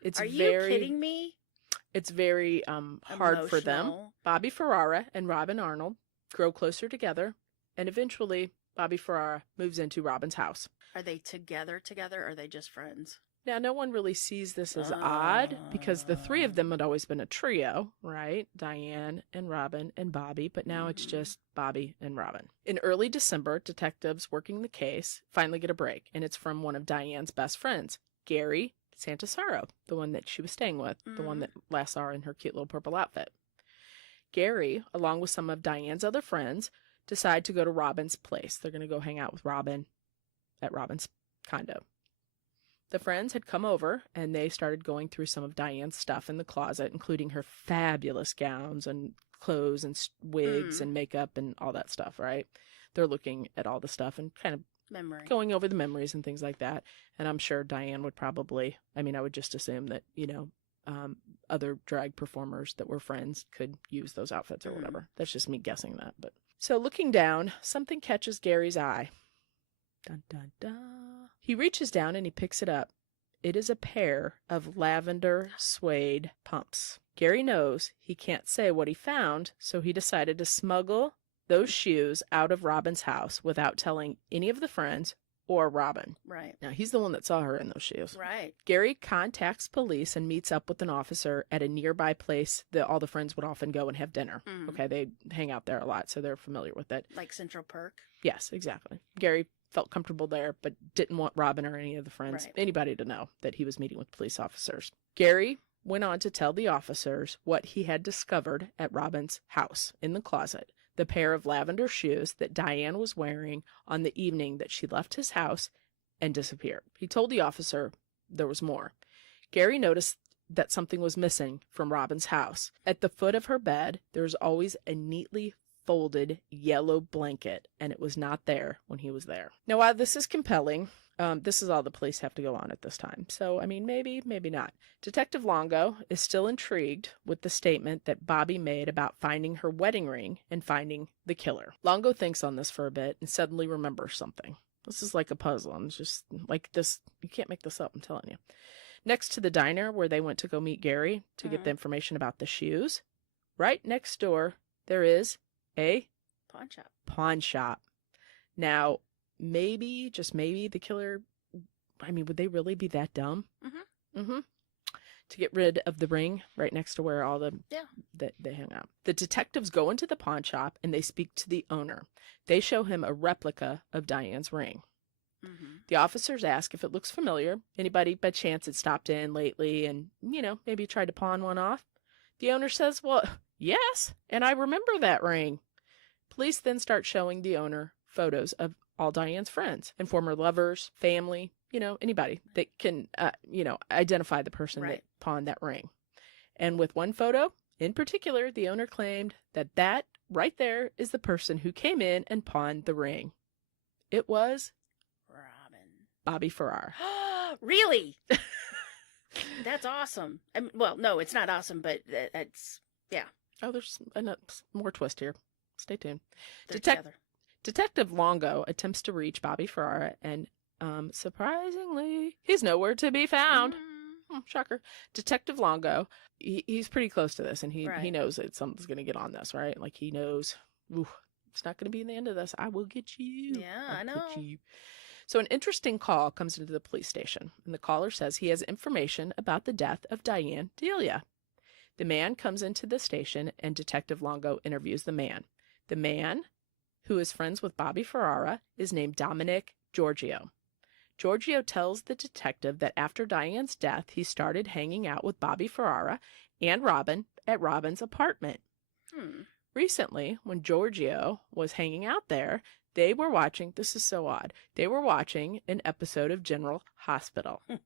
it's Are you very, kidding me? It's very hard for them. Emotional. Bobby Ferrara and Robin Arnold grow closer together, and eventually Bobby Ferrara moves into Robin's house. Are they together, or are they just friends? Now, no one really sees this as odd because the three of them had always been a trio, right? Diane and Robin and Bobby, but now it's just Bobby and Robin. In early December, detectives working the case finally get a break, and it's from one of Diane's best friends, Gary Santasaro, the one that she was staying with, the one that last saw her in her cute little purple outfit. Gary, along with some of Diane's other friends, decide to go to Robin's place. They're going to go hang out with Robin at Robin's condo. The friends had come over, and they started going through some of Diane's stuff in the closet, including her fabulous gowns and clothes and wigs and makeup and all that stuff, right? They're looking at all the stuff and kind of going over the memories and things like that. And I'm sure Diane would probably, I would just assume that, other drag performers that were friends could use those outfits or whatever. That's just me guessing that. But so looking down, something catches Gary's eye. Dun, dun, dun. He reaches down and he picks it up. It is a pair of lavender suede pumps. Gary knows he can't say what he found, so he decided to smuggle those shoes out of Robin's house without telling any of the friends or Robin. Right. Now, he's the one that saw her in those shoes. Right. Gary contacts police and meets up with an officer at a nearby place that all the friends would often go and have dinner. Okay, they hang out there a lot, so they're familiar with it. Like Central Perk? Yes, exactly. Gary felt comfortable there, but didn't want Robin or any of the friends, Right. anybody to know that he was meeting with police officers. Gary went on to tell the officers what he had discovered at Robin's house in the closet, the pair of lavender shoes that Diane was wearing on the evening that she left his house and disappeared. He told the officer there was more. Gary noticed that something was missing from Robin's house. At the foot of her bed, there was always a neatly folded yellow blanket, and it was not there when he was there. Now, while this is compelling, this is all the police have to go on at this time. So, I mean, maybe not. Detective Longo is still intrigued with the statement that Bobby made about finding her wedding ring and finding the killer. Longo thinks on this for a bit and suddenly remembers something. This is like a puzzle. And it's just like this. You can't make this up, I'm telling you. Next to the diner where they went to go meet Gary to get the information about the shoes, right next door, there is a Pawn shop. Now, maybe, just maybe, the killer, I mean, would they really be that dumb? To get rid of the ring right next to where all they hang out. The detectives go into the pawn shop and they speak to the owner. They show him a replica of Diane's ring. The officers ask if it looks familiar. Anybody by chance had stopped in lately and, maybe tried to pawn one off? The owner says, well, yes, and I remember that ring. Police then start showing the owner photos of all Diane's friends and former lovers, family, anybody that can, identify the person that pawned that ring. And with one photo in particular, the owner claimed that right there is the person who came in and pawned the ring. It was Robin. Bobby Ferrara. Really? That's awesome. Well, no, it's not awesome, but that's, yeah. Oh, there's more twist here. Stay tuned. They're together. Detective Longo attempts to reach Bobby Ferrara, and surprisingly, he's nowhere to be found. Shocker. Detective Longo, he's pretty close to this, and he knows that something's going to get on this, right? Like, he knows, it's not going to be in the end of this. I will get you. Yeah, I know. So an interesting call comes into the police station, and the caller says he has information about the death of Diane Delia. The man comes into the station, and Detective Longo interviews the man. The man, who is friends with Bobby Ferrara, is named Dominic Giorgio. Giorgio tells the detective that after Diane's death, he started hanging out with Bobby Ferrara and Robin at Robin's apartment. Recently, when Giorgio was hanging out there, they were watching, this is so odd, they were watching an episode of General Hospital. And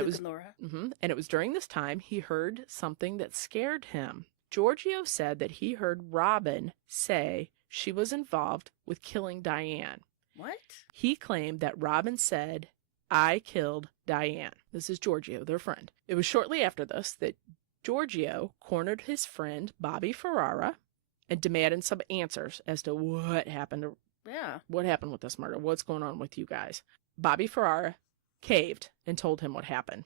Luke and Laura. And it was during this time he heard something that scared him. Giorgio said that he heard Robin say she was involved with killing Diane. What? He claimed that Robin said, I killed Diane. This is Giorgio, their friend. It was shortly after this that Giorgio cornered his friend Bobby Ferrara and demanded some answers as to what happened. What happened with this murder? What's going on with you guys? Bobby Ferrara caved and told him what happened.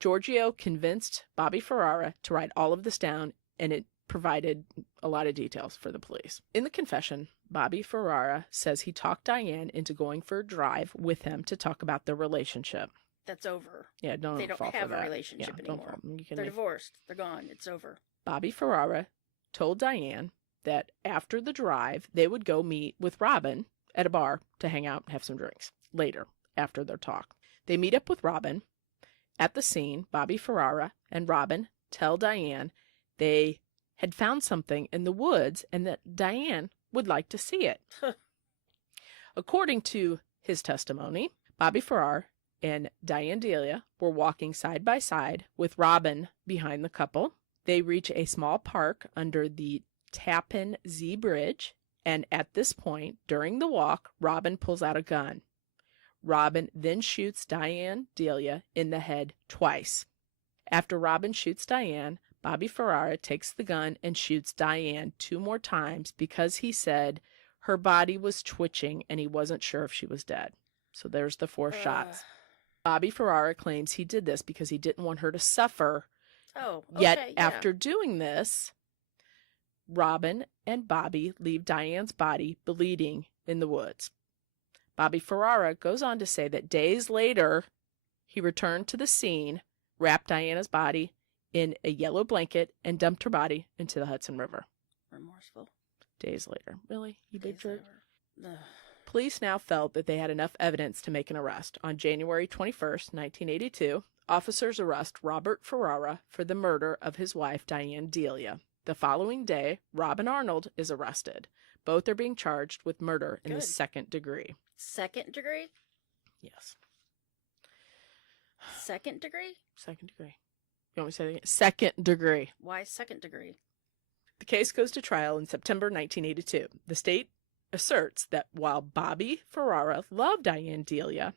Giorgio convinced Bobby Ferrara to write all of this down, and it provided a lot of details for the police. In the confession, Bobby Ferrara says he talked Diane into going for a drive with him to talk about their relationship. That's over. Yeah, they don't fall for have a that. relationship anymore. They're divorced. They're gone. It's over. Bobby Ferrara told Diane that after the drive, they would go meet with Robin at a bar to hang out and have some drinks later after their talk. They meet up with Robin. At the scene, Bobby Ferrara and Robin tell Diane they had found something in the woods and that Diane would like to see it. According to his testimony, Bobby Ferrara and Diane Delia were walking side by side with Robin behind the couple. They reach a small park under the Tappan Zee Bridge, and at this point, during the walk, Robin pulls out a gun. Robin then shoots Diane Delia in the head twice. After Robin shoots Diane, Bobby Ferrara takes the gun and shoots Diane 2 more times because he said her body was twitching and he wasn't sure if she was dead. So there's the 4 shots. Bobby Ferrara claims he did this because he didn't want her to suffer. Yet after doing this, Robin and Bobby leave Diane's body bleeding in the woods. Bobby Ferrara goes on to say that days later, he returned to the scene, wrapped Diana's body in a yellow blanket, and dumped her body into the Hudson River. Remorseful. Days later. Really? You big jerk? Police now felt that they had enough evidence to make an arrest. On January 21st, 1982, officers arrest Robert Ferrara for the murder of his wife, Diane Delia. The following day, Robin Arnold is arrested. Both are being charged with murder in the second degree. Second degree? Yes. Second degree? Second degree. You want me to say that again? Second degree. Why second degree? The case goes to trial in September 1982. The state asserts that while Bobby Ferrara loved Diane Delia,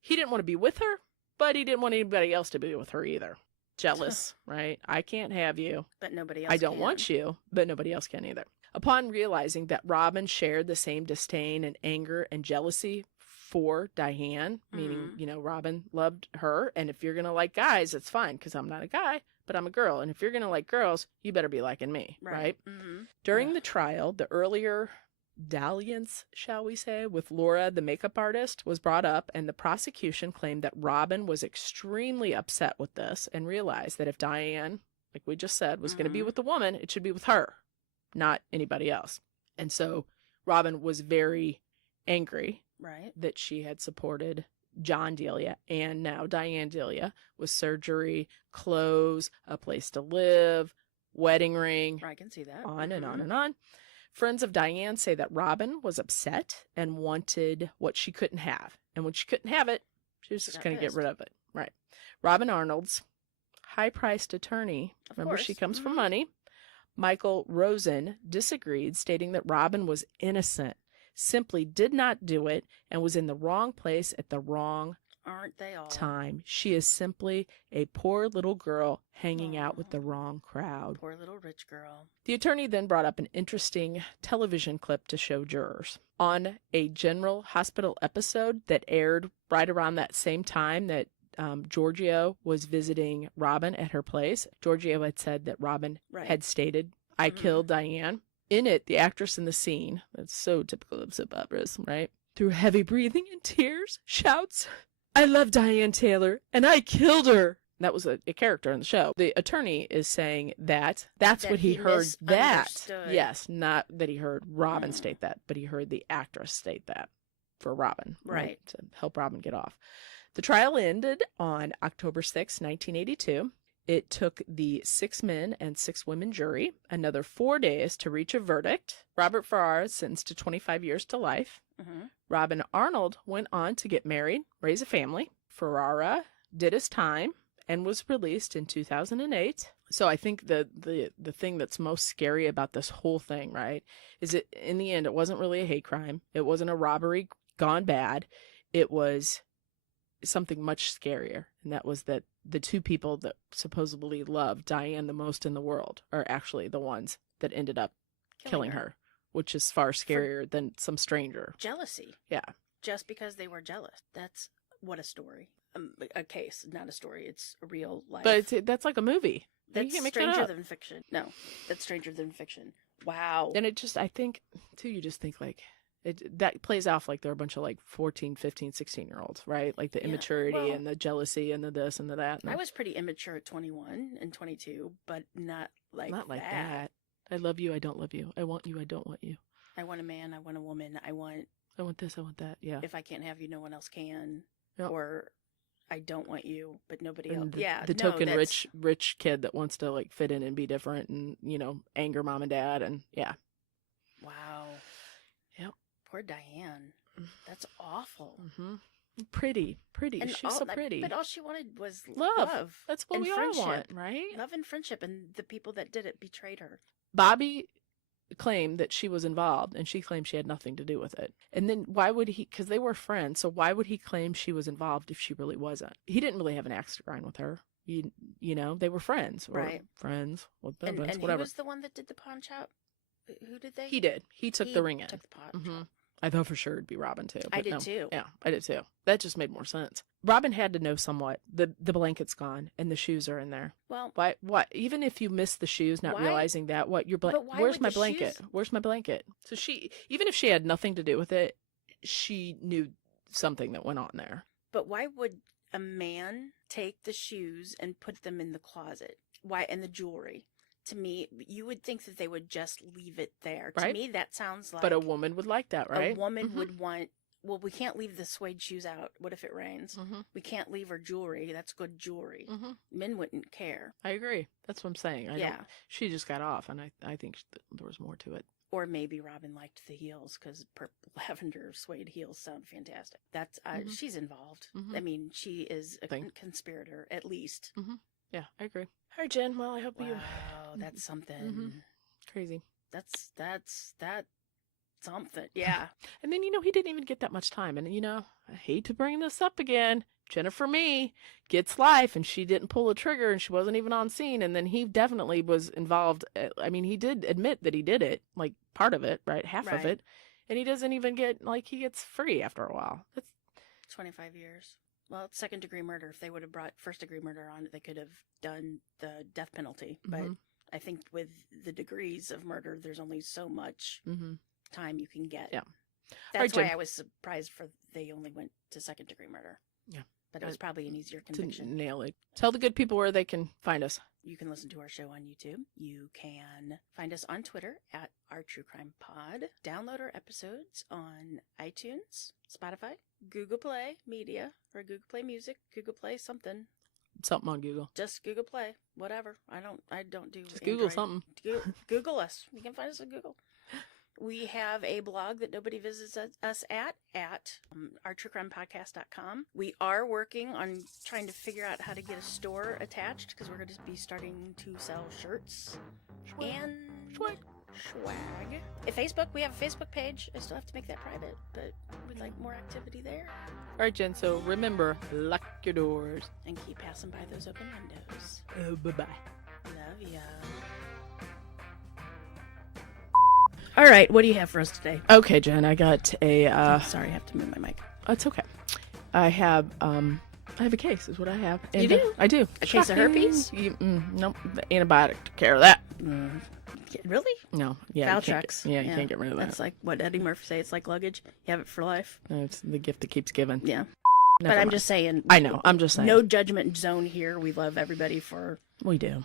he didn't want to be with her, but he didn't want anybody else to be with her either. Jealous, right? I can't have you. But nobody else I don't can. want you, but nobody else can either. Upon realizing that Robin shared the same disdain and anger and jealousy for Diane, meaning, Robin loved her, and if you're going to like guys, it's fine, because I'm not a guy, but I'm a girl, and if you're going to like girls, you better be liking me, right? Mm-hmm. During the trial, the earlier dalliance, shall we say, with Laura, the makeup artist, was brought up, and the prosecution claimed that Robin was extremely upset with this and realized that if Diane, like we just said, was going to be with the woman, it should be with her, not anybody else. And so Robin was very angry that she had supported John Delia and now Diane Delia with surgery, clothes, a place to live, wedding ring. I can see that. On and on and on. Friends of Diane say that Robin was upset and wanted what she couldn't have. And when she couldn't have it, she was just going to get rid of it. Right. Robin Arnold's high-priced attorney, remember she comes from money, Michael Rosen, disagreed, stating that Robin was innocent, simply did not do it, and was in the wrong place at the wrong Aren't they all? time. She is simply a poor little girl hanging out with the wrong crowd. Poor little rich girl. The attorney then brought up an interesting television clip to show jurors. On a General Hospital episode that aired right around that same time that Giorgio was visiting Robin at her place, Giorgio had said that Robin had stated, I killed Diane. In it, the actress in the scene, that's so typical of soap operas, right? Through heavy breathing and tears, shouts, I love Diane Taylor, and I killed her. That was a character in the show. The attorney is saying that's what he heard that. Yes, not that he heard Robin state that, but he heard the actress state that for Robin. Right. To help Robin get off. The trial ended on October 6, 1982. It took the 6 men and 6 women jury another 4 days to reach a verdict. Robert Farrar sentenced to 25 years to life. Robin Arnold went on to get married, raise a family. Ferrara did his time and was released in 2008. So I think the thing that's most scary about this whole thing, right, is it in the end, it wasn't really a hate crime. It wasn't a robbery gone bad. It was something much scarier, and that was that the 2 people that supposedly loved Diane the most in the world are actually the ones that ended up killing her, which is far scarier than some stranger. Jealousy. Yeah. Just because they were jealous. That's what a story. A case, not a story. It's a real life. But that's like a movie. That's stranger than fiction. No, that's stranger than fiction. Wow. And it just, I think, too, you just think like, that plays off like they're a bunch of like 14, 15, 16-year-olds, right? Like the immaturity and the jealousy and the this and the that. And I was pretty immature at 21 and 22, but not like that. I love you, I don't love you. I want you, I don't want you. I want a man, I want a woman, I want this, I want that, yeah. If I can't have you, no one else can. Yep. Or I don't want you, but nobody else. The token rich kid that wants to like fit in and be different and, anger mom and dad and yeah. Wow. Yep. Poor Diane. That's awful. Mm-hmm. Pretty. And she's so pretty. But all she wanted was love. That's what we all want, right? Love and friendship, and the people that did it betrayed her. Bobby claimed that she was involved, and she claimed she had nothing to do with it. And then why would he, because they were friends, so why would he claim she was involved if she really wasn't? He didn't really have an axe to grind with her. You know, they were friends. Right. Friends. And whatever. he was the one that did the pawn shop? Who did they? He did. He took the ring in. Took the pawn shop. I thought for sure it'd be Robin too. I did too. Yeah, I did too. That just made more sense. Robin had to know somewhat. The blanket's gone and the shoes are in there. Well, why? What? Even if you miss the shoes, not realizing that, what your where's my blanket? Where's my blanket? So even if she had nothing to do with it, she knew something that went on there. But why would a man take the shoes and put them in the closet? Why? And the jewelry? to me, you would think that they would just leave it there. Right. To me, that sounds like But a woman would like that, right? a woman would want. Well, we can't leave the suede shoes out. What if it rains? Mm-hmm. We can't leave her jewelry. That's good jewelry. Mm-hmm. Men wouldn't care. I agree. That's what I'm saying. She just got off, and I think there was more to it. Or maybe Robin liked the heels because purple lavender suede heels sound fantastic. That's she's involved. Mhm. I mean, she is a conspirator at least. Mm-hmm. Yeah, I agree. All right, Jen. Well, I hope you. Wow, that's something. Mm-hmm. Crazy. That's something. Yeah. And then he didn't even get that much time. And I hate to bring this up again. Jennifer Mee gets life, and she didn't pull a trigger, and she wasn't even on scene. And then he definitely was involved. I mean, he did admit that he did it, like part of it, right? Half of it. And he doesn't even get, he gets free after a while. That's 25 years. Well, it's second-degree murder. If they would have brought first-degree murder on, they could have done the death penalty. But I think with the degrees of murder, there's only so much time you can get. Yeah. That's why I was surprised they only went to second-degree murder. Yeah. But it was probably an easier to conviction. nail it. Tell the good people where they can find us. You can listen to our show on YouTube. You can find us on Twitter at Our True Crime Pod. Download our episodes on iTunes, Spotify, Google Play Media, or Google Play Music, Google Play something. Something on Google. Just Google Play, whatever. I don't do. Just Google something. Google us. You can find us on Google. We have a blog that nobody visits us at ourtruecrimepodcast.com. We are working on trying to figure out how to get a store attached because we're going to be starting to sell shirts and swag. At Facebook, we have a Facebook page. I still have to make that private, but we'd like more activity there. All right, Jen. So remember, lock your doors. And keep passing by those open windows. Bye-bye. Love ya. All right, what do you have for us today? Okay, Jen, I got a. Sorry, I have to move my mic. It's okay. I have a case. Is what I have. And, you do? I do. A case of herpes? Nope. The antibiotic took care of that. Really? No. Yeah. Valtrex. You can't get rid of that. That's like what Eddie Murphy say. It's like luggage. You have it for life. No, it's the gift that keeps giving. Yeah. Never but I'm mind. just saying. I know. I'm just saying. No judgment zone here. We love everybody for. We do.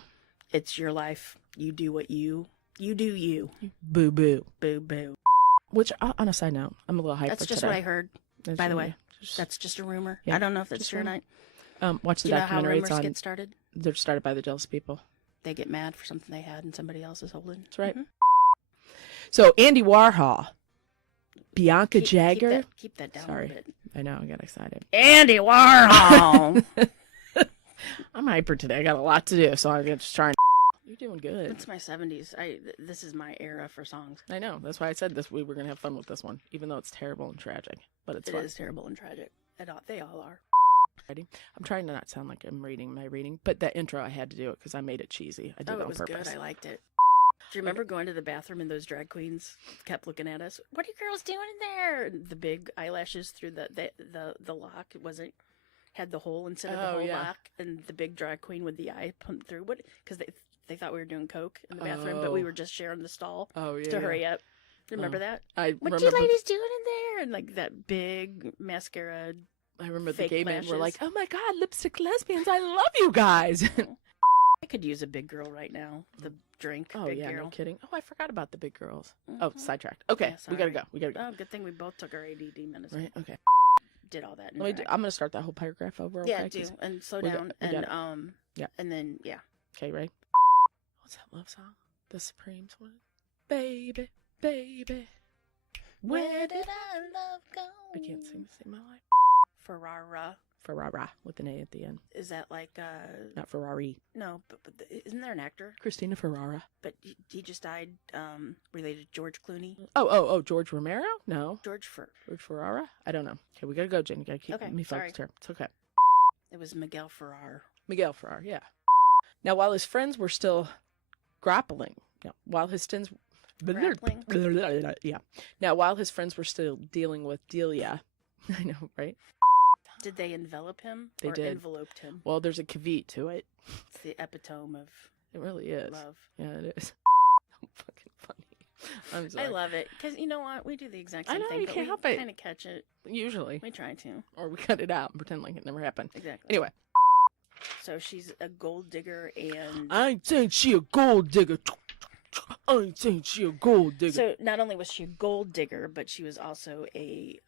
It's your life. You do what you do. You. Boo boo. Boo boo. Which, on a side note, I'm a little hyped. That's just today. what I heard. By the way, that's just a rumor. Yeah. I don't know if that's true or not. Watch the do you documentary. Know how rumors get started? They're started by the jealous people. They get mad for something they had and somebody else is holding. That's right. So Andy Warhol, Bianca Jagger. Keep that down Sorry. a bit. I know. I got excited. Andy Warhol. I'm hyper today. I got a lot to do, so I'm just trying. You're doing good. It's my 70s. This is my era for songs. I know. That's why I said this. We were gonna have fun with this one, even though it's terrible and tragic. But it's fun. It is terrible and tragic. They all are. I'm trying to not sound like I'm reading my reading, but that intro I had to do it because I made it cheesy. I did it on was purpose. Good. I liked it. Do you remember going to the bathroom and those drag queens kept looking at us? What are you girls doing in there? The big eyelashes through the lock had the hole instead of the whole lock, and the big drag queen with the eye pumped through. What? Because they thought we were doing coke in the bathroom, but we were just sharing the stall. Oh yeah. To hurry up. Remember that? What you ladies doing in there? And like that big mascara. I remember the fake gay lashes. men were like, "Oh my god, lipstick lesbians! I love you guys." I could use a big girl right now. The drink. Oh big yeah, girl. no kidding. Oh, I forgot about the big girls. Oh, sidetracked. Okay, Yeah, we gotta go. We gotta go. Oh, good thing we both took our ADD medicine. Right. Okay. Did all that. I'm gonna start that whole paragraph over. Yeah, okay? do and slow we got- down we got and Yeah. and then yeah. Okay, right. What's that love song? The Supremes one. Baby, baby. Where did our love go? I can't sing to save my life. Ferrara. Ferrara with an A at the end. Is that like Not Ferrari. no? But isn't there an actor? Christina Ferrara. But he just died. Related to George Clooney. Oh, George Romero? No. George Ferrara? I don't know. Okay, we gotta go, Jen. You gotta keep Okay, me sorry. focused here. It's okay. It was Miguel Ferrar. Miguel Ferrar, yeah. Now, while his friends were still grappling, while his friends... Grappling? Yeah. Now, while his friends were still dealing with Delia, I know, right? Did they envelop him? They or did. Enveloped him. Well, there's a caveat to it. It's the epitome of It really is. love. Yeah, it is. So fucking funny. I'm I sorry. love it because you know what? We do the exact I same know, thing. you but can't we help it. Kind of catch it. Usually. We try to. Or we cut it out and pretend like it never happened. Exactly. Anyway. So she's a gold digger, and I ain't saying she a gold digger. I ain't saying she a gold digger. so not only was she a gold digger, but she was also a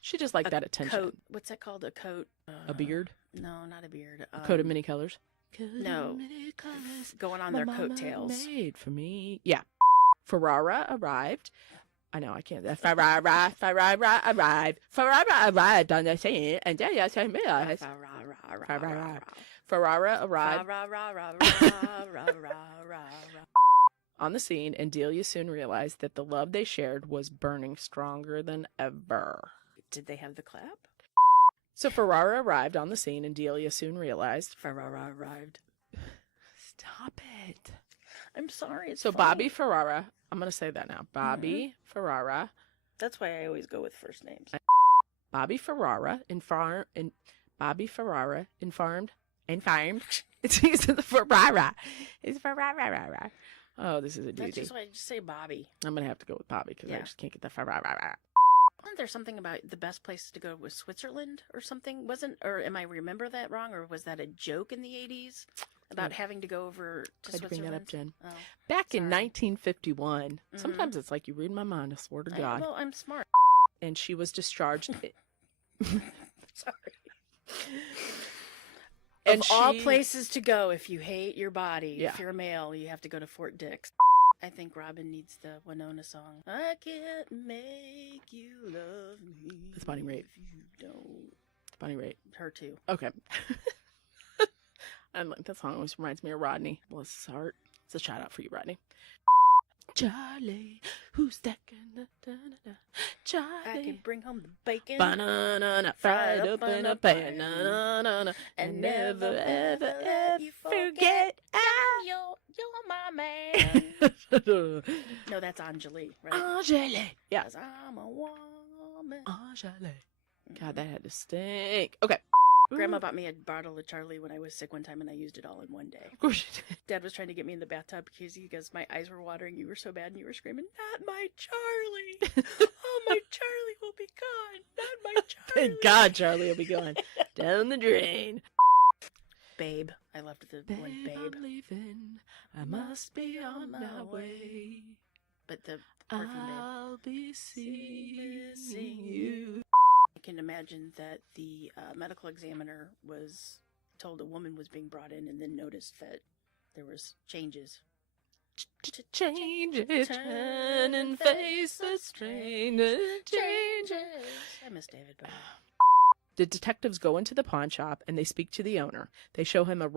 She just liked that attention. coat. What's that called? A coat? A beard? No, not a beard. A coat of many colors? No, going on their coattails. Made for me. Yeah. Ferrara arrived. I know, I can't. Ferrara arrived. Ferrara arrived on the scene, and Delia said, Ferrara arrived on the scene, and Delia soon realized that the love they shared was burning stronger than ever. Did they have the clap? So Ferrara arrived on the scene, and Delia soon realized. Ferrara arrived. Stop it. I'm sorry. It's So funny. Bobby Ferrara, I'm going to say that now. Bobby Ferrara. That's why I always go with first names. Bobby Ferrara informed. It's the Ferrara. It's Ferrara. Oh, this is a That's doozy. just why I just say Bobby. I'm gonna have to go with Bobby because I Yeah. just can't get the Ferrara. Wasn't there something about the best place to go was Switzerland or something? Or am I remember that wrong? Or was that a joke in the 80s about having to go over to Glad you bring Switzerland? that up, Jen. Oh, Back in sorry. 1951, sometimes it's like you read my mind. I swear to God. Well, I'm smart. And she was discharged. Sorry. And Of all she- places to go if you hate your body, Yeah. if you're a male, you have to go to Fort Dix. I think Robin needs the Winona song. I can't make you love me. That's Bonnie Raitt. If you don't. Bonnie Raitt. Her too. Okay. And like that song always reminds me of Rodney. Bless his heart. It's a shout out for you, Rodney. Charlie, who's that? Charlie. I can bring home the bacon. Banana fried up in a pan. Na-na-na-na. And never, ever, ever forget. You're my man. No, that's Anjali, right? Angele. Yeah. 'Cause I'm a woman. Angele. God, that had to stink. Okay. Grandma bought me a bottle of Charlie when I was sick one time, and I used it all in one day. Of course you did. Dad was trying to get me in the bathtub because he goes, my eyes were watering. You were so bad, and you were screaming, "Not my Charlie! Oh, my Charlie will be gone! Not my Charlie!" Thank God Charlie will be going down the drain. Babe, I loved the one Babe, I'm leaving. I must be on my way. but the perfume Babe. I'll be seeing you. I can imagine that the medical examiner was told a woman was being brought in, and then noticed that there was changes. Change it, turn and face the stranger. Changes. I miss David Bowie. The detectives go into the pawn shop and they speak to the owner. They show him a